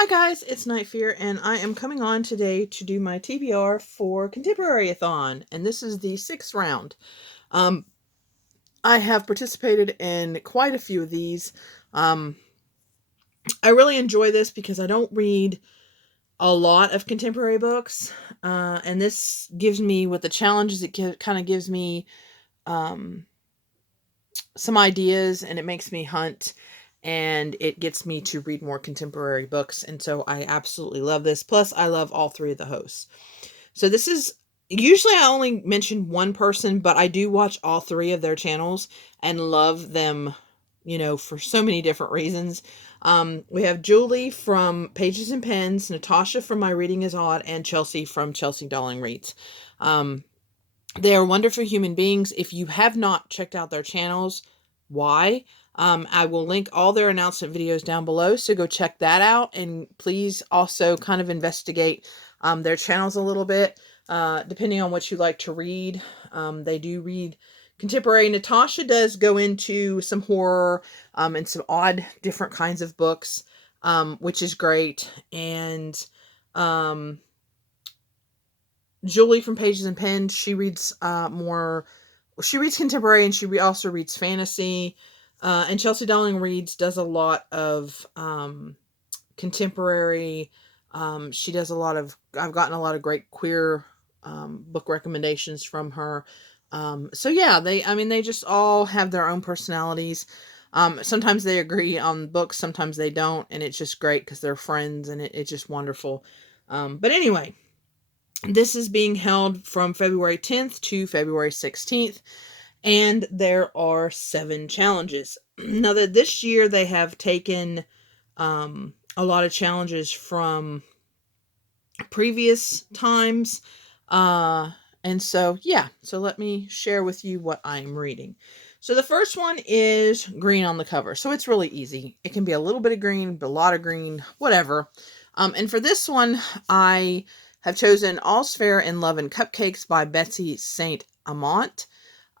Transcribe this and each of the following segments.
Hi guys, it's Night Fear, and I am coming on today to do my TBR for ContemporaryAthon, and this is the 6th round. I have participated in quite a few of these. I really enjoy this because I don't read a lot of contemporary books, and this gives me, with the challenges, it kind of gives me um, some ideas, and it makes me hunt, and it gets me to read more contemporary books, and so I absolutely love this. Plus, I love all three of the hosts. So this is usually I only mention one person, but I do watch all three of their channels and love them, for so many different reasons. We have Julie from Pages and Pens, Natasha from My Reading is Odd, and Chelsea from Chelsea Darling Reads. They are wonderful human beings. If you have not checked out their channels, why? I will link all their announcement videos down below, so go check that out. And please also kind of investigate their channels a little bit, depending on what you like to read. They do read contemporary. Natasha does go into some horror and some odd different kinds of books, which is great. And Julie from Pages and Pens, she reads she reads contemporary, and she also reads fantasy. And Chelsea Darling Reads does a lot of contemporary. She does I've gotten a lot of great queer book recommendations from her. So yeah, they just all have their own personalities. Sometimes they agree on books, sometimes they don't, and it's just great because they're friends, and it's just wonderful. But anyway, this is being held from February 10th to February 16th, and there are 7 challenges. Now that this year they have taken a lot of challenges from previous times. And so, yeah, so let me share with you what I'm reading. So the first one is green on the cover. So it's really easy. It can be a little bit of green, but a lot of green, whatever. And for this one, I have chosen All's Fair in Love and Cupcakes by Betsy St. Amant,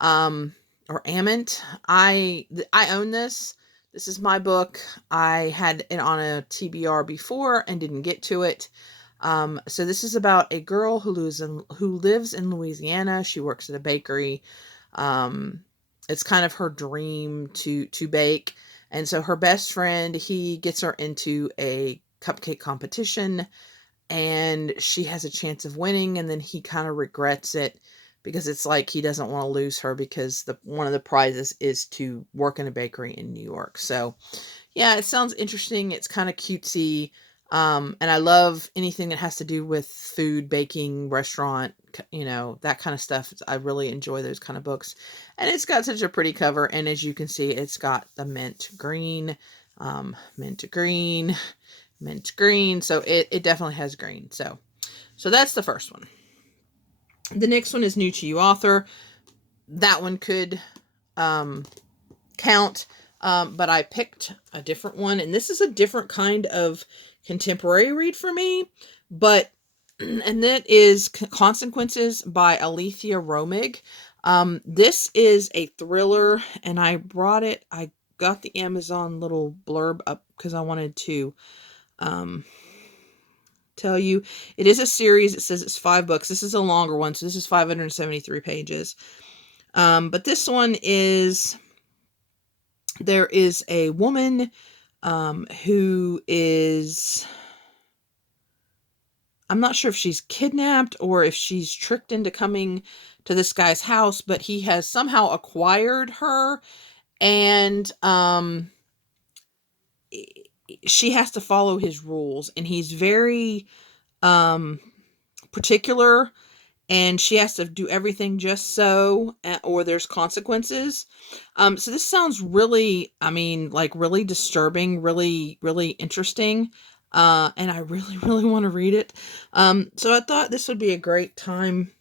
or Amant. I own this. This is my book. I had it on a TBR before and didn't get to it. So this is about a girl who lives in Louisiana. She works at a bakery. It's kind of her dream to bake. And so her best friend, he gets her into a cupcake competition, and she has a chance of winning, and then he kind of regrets it because it's like he doesn't want to lose her, because one of the prizes is to work in a bakery in New York. So yeah, it sounds interesting. It's kind of cutesy. And I love anything that has to do with food, baking, restaurant, that kind of stuff. I really enjoy those kind of books. And it's got such a pretty cover. And as you can see, it's got the mint green, mint green, mint green. So it definitely has green. So that's the first one. The next one is New to You Author. That one could count. But I picked a different one, and this is a different kind of contemporary read for me, and that is Consequences by Alethea Romig. This is a thriller, and I got the Amazon little blurb up because I wanted to tell you. It is a series. It says it's 5 books. This is a longer one, so this is 573 pages. But this one is... There is a woman who is... I'm not sure if she's kidnapped or if she's tricked into coming to this guy's house, but he has somehow acquired her, and she has to follow his rules, and he's very particular, and she has to do everything just so, or there's consequences. So this sounds really, really disturbing, really, really interesting. And I really, really want to read it. So I thought this would be a great time,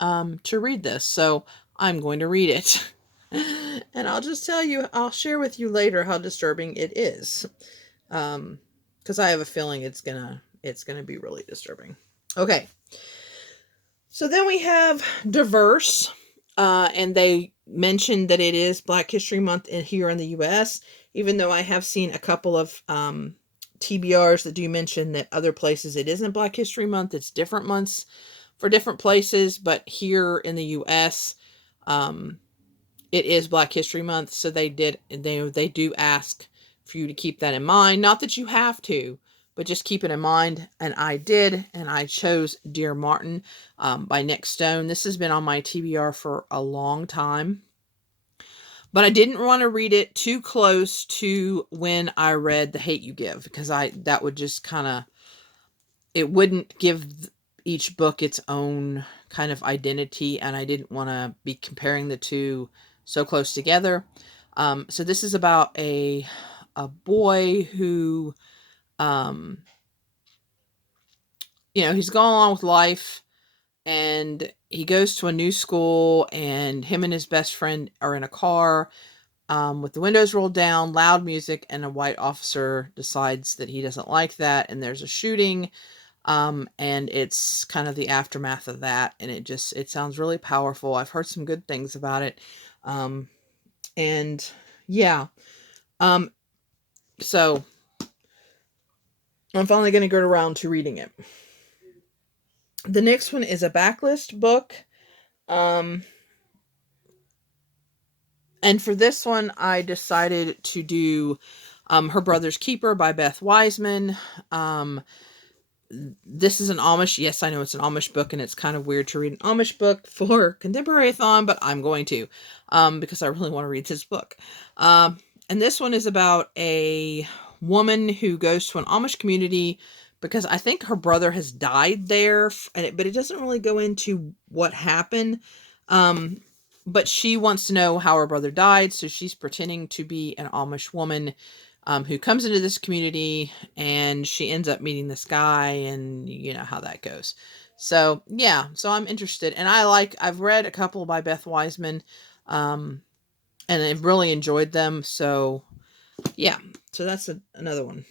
to read this. So I'm going to read it. And I'll share with you later how disturbing it is. Because I have a feeling it's gonna be really disturbing. Okay. So then we have Diverse, and they mentioned that it is Black History Month here in the U.S., even though I have seen a couple of TBRs that do mention that other places it isn't Black History Month. It's different months for different places, but here in the U.S., it is Black History Month, so they do ask for you to keep that in mind. Not that you have to, but just keep it in mind. And I did, and I chose Dear Martin by Nick Stone. This has been on my TBR for a long time, but I didn't want to read it too close to when I read The Hate You Give, because that would just kind of, it wouldn't give each book its own kind of identity, and I didn't want to be comparing the two so close together. So this is about a boy who, he's going along with life, and he goes to a new school, and him and his best friend are in a car with the windows rolled down, loud music, and a white officer decides that he doesn't like that, and there's a shooting. And it's kind of the aftermath of that, and it sounds really powerful. I've heard some good things about it. And yeah. So I'm finally going to go around to reading it. The next one is a Backlist book. And for this one, I decided to do Her Brother's Keeper by Beth Wiseman. This is an Amish. Yes, I know it's an Amish book, and it's kind of weird to read an Amish book for ContemporaryAthon, but I'm going to, because I really want to read this book. And this one is about a woman who goes to an Amish community because I think her brother has died there, but it doesn't really go into what happened. But she wants to know how her brother died, so she's pretending to be an Amish woman who comes into this community, and she ends up meeting this guy, and you know how that goes. So yeah, so I'm interested, and I've read a couple by Beth Wiseman, and I've really enjoyed them. So yeah, so that's another one.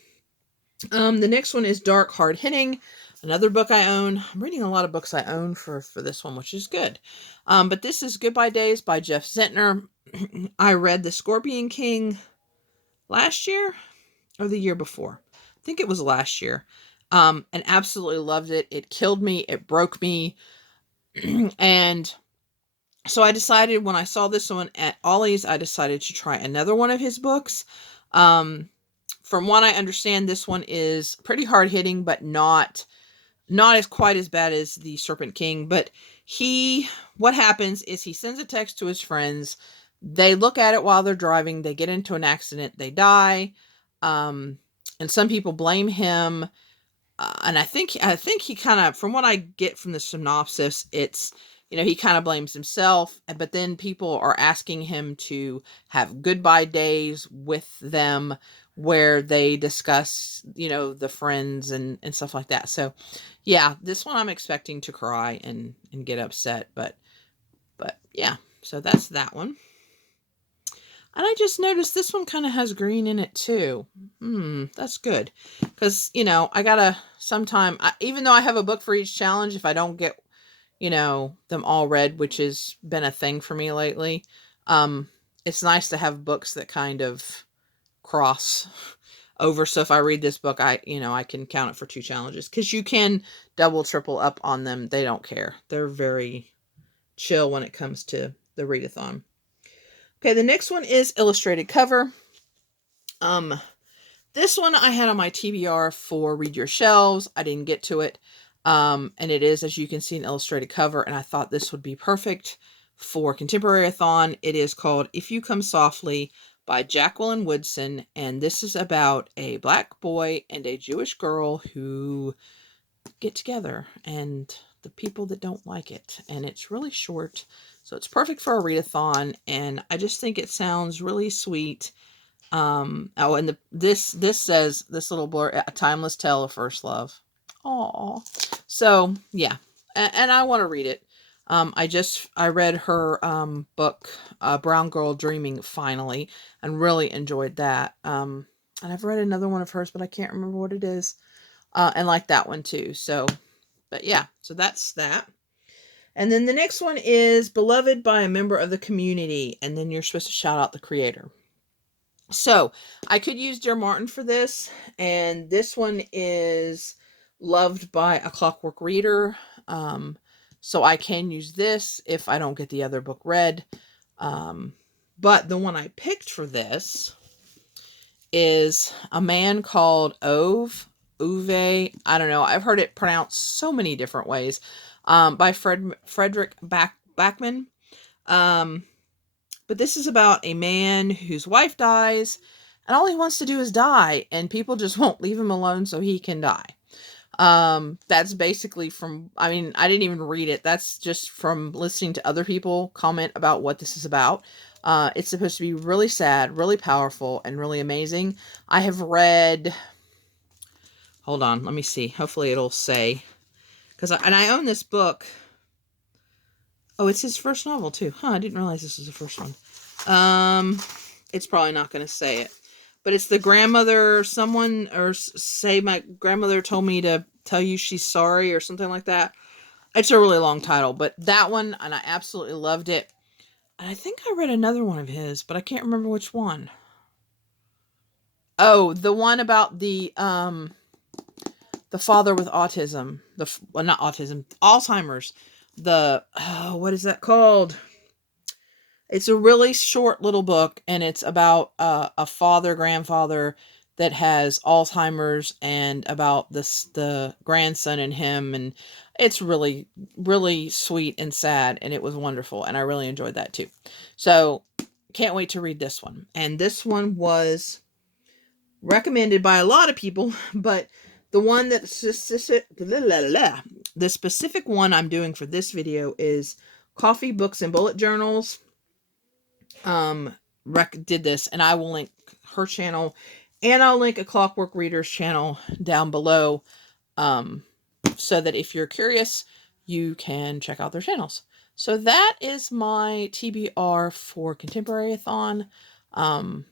The next one is Dark Hard Hitting, another book I own. I'm reading a lot of books I own for this one, which is good. But this is Goodbye Days by Jeff Zentner. I read The Scorpion King last year or the year before. I think it was last year. And absolutely loved it. It killed me. It broke me. And so I decided when I saw this one at Ollie's, I decided to try another one of his books. From what I understand, this one is pretty hard hitting, but not as quite as bad as the Serpent King. But what happens is he sends a text to his friends. They look at it while they're driving. They get into an accident. They die. And some people blame him. And I think he kind of, from what I get from the synopsis, it's, he kind of blames himself, but then people are asking him to have goodbye days with them where they discuss, the friends and stuff like that. So yeah, this one I'm expecting to cry and get upset, but yeah, so that's that one. And I just noticed this one kind of has green in it too. That's good. Because, I gotta even though I have a book for each challenge, if I don't get, them all read, which has been a thing for me lately, it's nice to have books that kind of cross over. So if I read this book, I can count it for 2 challenges. Because you can double, triple up on them. They don't care. They're very chill when it comes to the readathon. Okay, the next one is Illustrated Cover. This one I had on my TBR for Read Your Shelves. I didn't get to it. And it is, as you can see, an illustrated cover, and I thought this would be perfect for ContemporaryAthon. It is called If You Come Softly by Jacqueline Woodson, and this is about a Black boy and a Jewish girl who get together, and the people that don't like it. And it's really short, so it's perfect for a readathon, and I just think it sounds really sweet. And this says, this little blurb, a timeless tale of first love. Aww. So yeah, and I want to read it. I read her book, Brown Girl Dreaming, finally, and really enjoyed that. And I've read another one of hers, but I can't remember what it is. And like that one too. So, but yeah, so that's that. And then the next one is Beloved by a Member of the Community, and then you're supposed to shout out the creator. So I could use Dear Martin for this, and this one is loved by a Clockwork reader. So I can use this if I don't get the other book read. But the one I picked for this is A Man Called Uwe. I don't know. I've heard it pronounced so many different ways. By Frederick Backman. But this is about a man whose wife dies, and all he wants to do is die, and people just won't leave him alone so he can die. That's basically from, I mean, I didn't even read it. That's just from listening to other people comment about what this is about. It's supposed to be really sad, really powerful, and really amazing. I have read, hold on, let me see. Hopefully it'll say, and I own this book. Oh, it's his first novel too. Huh, I didn't realize this was the first one. It's probably not going to say it. But it's the grandmother, someone, or say my grandmother told me to tell you she's sorry or something like that. It's a really long title, but that one, and I absolutely loved it. And I think I read another one of his, but I can't remember which one. Oh, the one about the father with autism. Well, not autism, Alzheimer's. What is that called? It's a really short little book, and it's about a grandfather that has Alzheimer's, and about the grandson and him, and it's really, really sweet and sad, and it was wonderful, and I really enjoyed that too. So, can't wait to read this one. And this one was recommended by a lot of people, but the one that the specific one I'm doing for this video is Coffee, Books, and Bullet Journals. Did this, and I will link her channel, and I'll link a Clockwork Reader's channel down below, so that if you're curious, you can check out their channels. So that is my TBR for ContemporaryAthon. I'm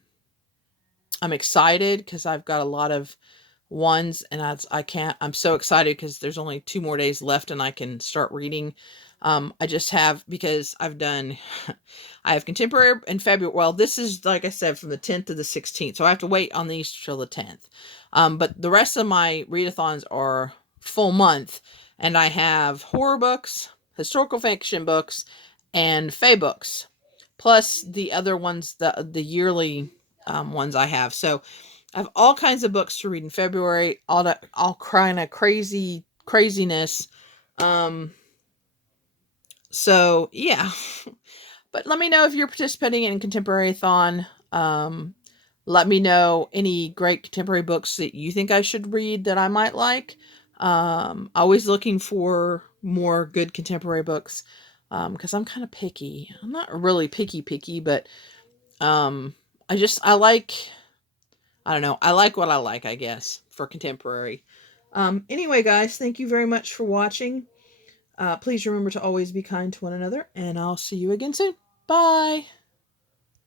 excited because I've got a lot of ones, and I'm so excited because there's only 2 more days left and I can start reading. I just have, because I have contemporary in February. Well, this is, like I said, from the 10th to the 16th. So I have to wait on these till the 10th. But the rest of my readathons are full month, and I have horror books, historical fiction books, and fae books, plus the other ones, the yearly ones I have. So I have all kinds of books to read in February, all kind of craziness. So yeah, but let me know if you're participating in ContemporaryAthon. Let me know any great contemporary books that you think I should read that I might like. Always looking for more good contemporary books, because I'm kind of picky. I'm not really picky, but I like, I don't know, I like what I like, I guess, for contemporary. Anyway, guys, thank you very much for watching. Please remember to always be kind to one another, and I'll see you again soon. Bye!